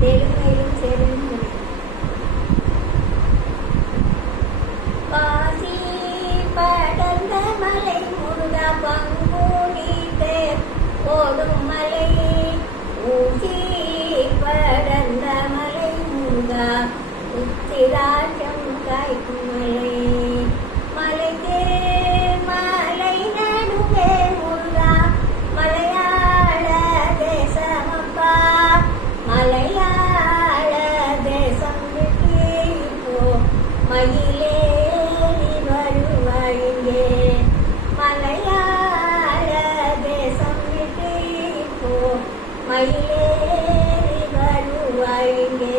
தெலுங்கையும் சேர்ந்து பாசி படர்ந்த மலை முருகா பங்குனி தேர் ஓடும் மலை ஊசி படர்ந்த மலை முருகா உச்சிராட்சம் காய்க்கும் மலை மலை தேர் மலை நடுவே முருகா மலையாள தேசமப்பா மலையாள தேசம் விட்டு இப்போ மயிலேறி வருவாயிங்கே மலையாள தேசம் விட்டு இப்போ மயிலேறி வருவாயிங்கே